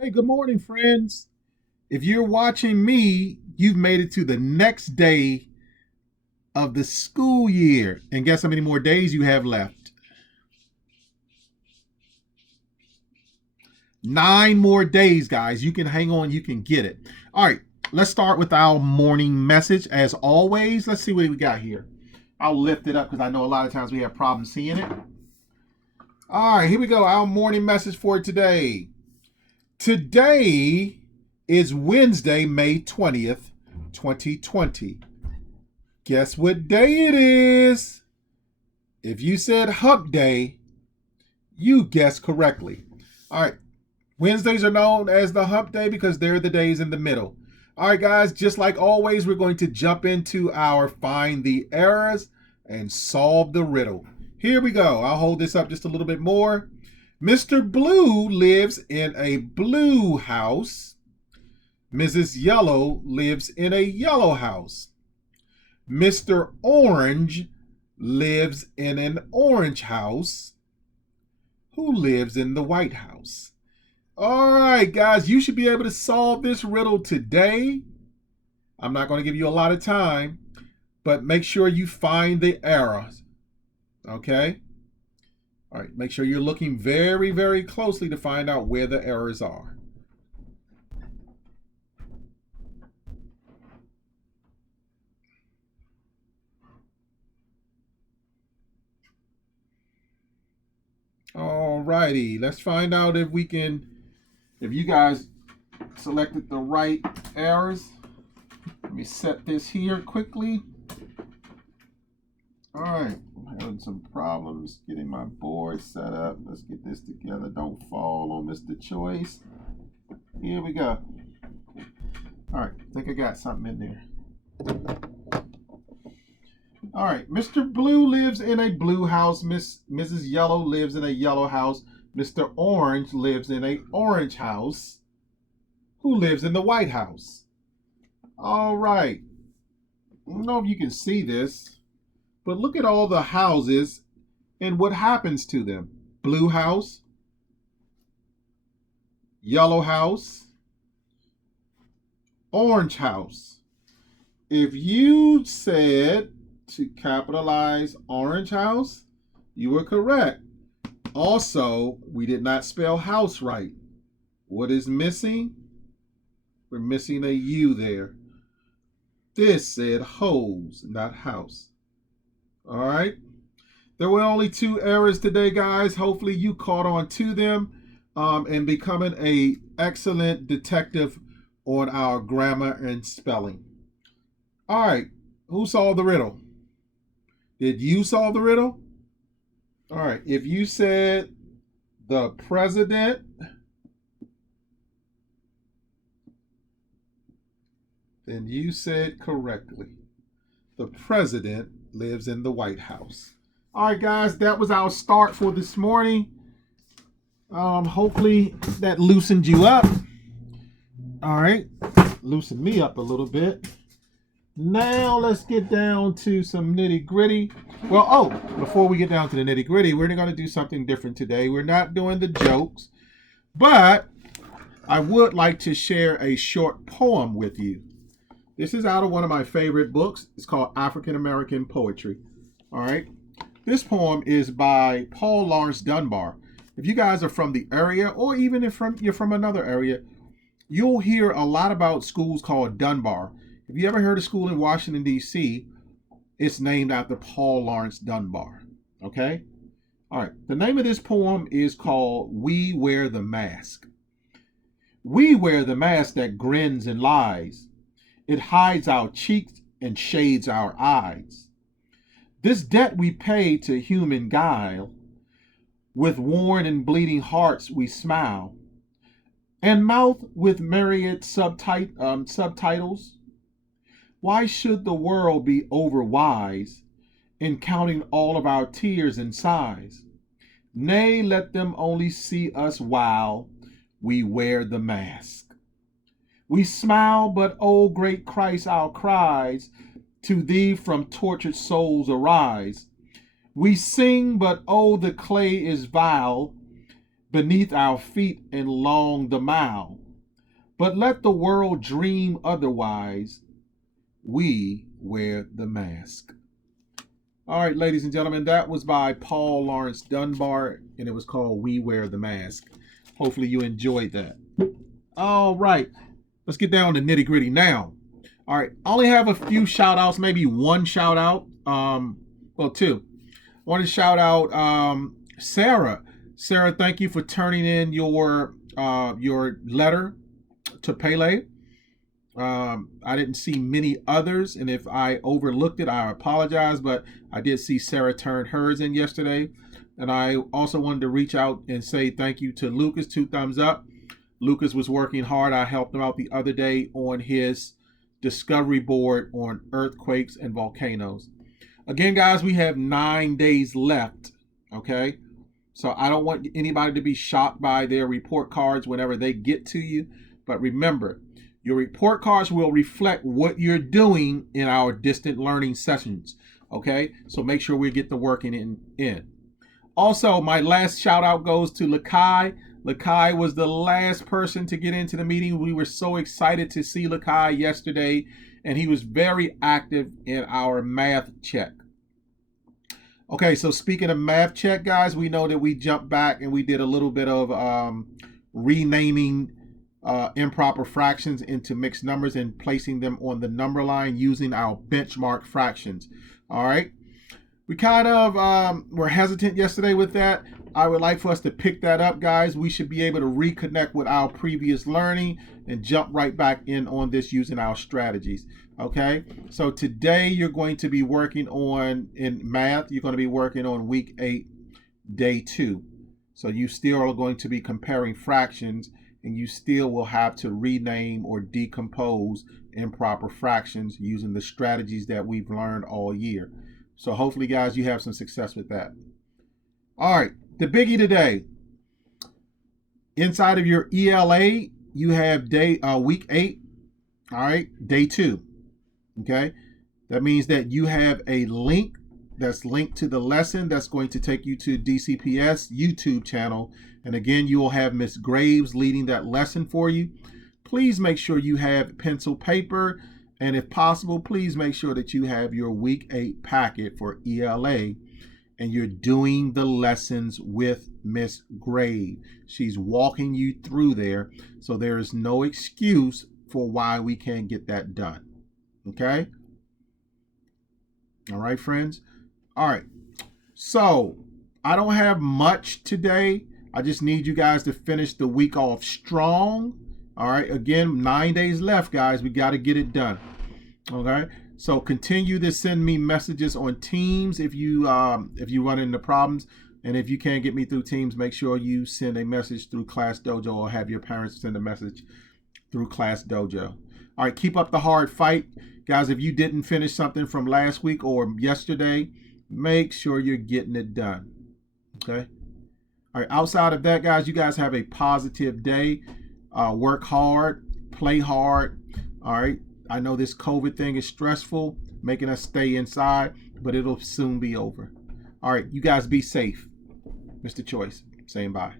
Hey, good morning, friends. If you're watching me, you've made it to the next day of the school year. And guess how many more days you have left? 9 more days, guys. You can hang on, you can get it. All right, let's start with our morning message. As always, let's see what we got here. I'll lift it up because I know a lot of times we have problems seeing it. All right, here we go. Our morning message for today. Today is Wednesday, May 20th, 2020. Guess what day it is? If you said hump day, you guessed correctly. All right, Wednesdays are known as the hump day because they're the days in the middle. All right, guys, just like always, we're going to jump into our find the errors and solve the riddle. Here we go. I'll hold this up just a little bit more. Mr. Blue lives in a blue house. Mrs. Yellow lives in a yellow house. Mr. Orange lives in an orange house. Who lives in the White House? All right, guys, you should be able to solve this riddle today. I'm not going to give you a lot of time, but make sure you find the errors. Okay? All right, make sure you're looking very, very closely to find out where the errors are. All righty, let's find out if you guys selected the right errors. Let me set this here quickly. All right, I'm having some problems getting my board set up. Let's get this together. Don't fall on Mr. Choice. Here we go. All right, I think I got something in there. All right, Mr. Blue lives in a blue house. Mrs. Yellow lives in a yellow house. Mr. Orange lives in a orange house. Who lives in the White House? All right. I don't know if you can see this, but look at all the houses and what happens to them. Blue house, yellow house, orange house. If you said to capitalize orange house, you were correct. Also, we did not spell house right. What is missing? We're missing a U there. This said hose, not house. All right. There were only 2 errors today, guys. Hopefully you caught on to them and becoming an excellent detective on our grammar and spelling. All right. Who solved the riddle? Did you solve the riddle? All right. If you said the president, then you said correctly. The president lives in the White House. All right, guys, that was our start for this morning. Hopefully that loosened you up. All right, loosen me up a little bit. Now let's get down to some nitty gritty. Well, before we get down to the nitty gritty, we're going to do something different today. We're not doing the jokes, but I would like to share a short poem with you. This is out of one of my favorite books. It's called African American Poetry. All right. This poem is by Paul Laurence Dunbar. If you guys are from the area, or even if you're from another area, you'll hear a lot about schools called Dunbar. If you ever heard of school in Washington, D.C., it's named after Paul Laurence Dunbar. Okay? All right. The name of this poem is called We Wear the Mask. We wear the mask that grins and lies. It hides our cheeks and shades our eyes. This debt we pay to human guile. With worn and bleeding hearts we smile. And mouth with myriad subtitles. Why should the world be overwise in counting all of our tears and sighs? Nay, let them only see us while we wear the mask. We smile, but O great Christ, our cries to thee from tortured souls arise. We sing, but oh, the clay is vile, beneath our feet and long the mile. But let the world dream otherwise. We wear the mask. All right, ladies and gentlemen, that was by Paul Lawrence Dunbar, and it was called We Wear the Mask. Hopefully you enjoyed that. All right, let's get down to nitty gritty now. All right, I only have a few shout outs, maybe one shout out. Well, two. I want to shout out Sarah. Sarah, thank you for turning in your letter to Pele. I didn't see many others, and if I overlooked it, I apologize, but I did see Sarah turn hers in yesterday. And I also wanted to reach out and say thank you to Lucas, 2 thumbs up. Lucas was working hard. I helped him out the other day on his discovery board on earthquakes and volcanoes. Again, guys, we have 9 days left, okay? So I don't want anybody to be shocked by their report cards whenever they get to you. But remember, your report cards will reflect what you're doing in our distant learning sessions, okay? So make sure we get the working in. Also, my last shout out goes to Lakai. Lakai was the last person to get into the meeting. We were so excited to see Lakai yesterday, and he was very active in our math check. Okay, so speaking of math check, guys, we know that we jumped back and we did a little bit of renaming improper fractions into mixed numbers and placing them on the number line using our benchmark fractions. All right. We kind of were hesitant yesterday with that. I would like for us to pick that up, guys. We should be able to reconnect with our previous learning and jump right back in on this using our strategies. Okay, so today you're going to be working on, in math, you're going to be working on week 8, day 2. So you still are going to be comparing fractions, and you still will have to rename or decompose improper fractions using the strategies that we've learned all year. So hopefully, guys, you have some success with that. All right, the biggie today. Inside of your ELA, you have week 8, all right, day 2. Okay, that means that you have a link that's linked to the lesson that's going to take you to DCPS YouTube channel. And again, you will have Miss Graves leading that lesson for you. Please make sure you have pencil, paper, and if possible, please make sure that you have your week 8 packet for ELA and you're doing the lessons with Miss Graves. She's walking you through there, so there is no excuse for why we can't get that done. Okay? All right, friends? All right. So, I don't have much today. I just need you guys to finish the week off strong. All right? Again, 9 days left, guys. We got to get it done. Okay? So, continue to send me messages on Teams if you run into problems. And if you can't get me through Teams, make sure you send a message through Class Dojo or have your parents send a message through Class Dojo. All right, keep up the hard fight. Guys, if you didn't finish something from last week or yesterday, make sure you're getting it done. Okay? All right, outside of that, guys, you guys have a positive day. Work hard, play hard. All right? I know this COVID thing is stressful, making us stay inside, but it'll soon be over. All right, you guys be safe. Mr. Choice, saying bye.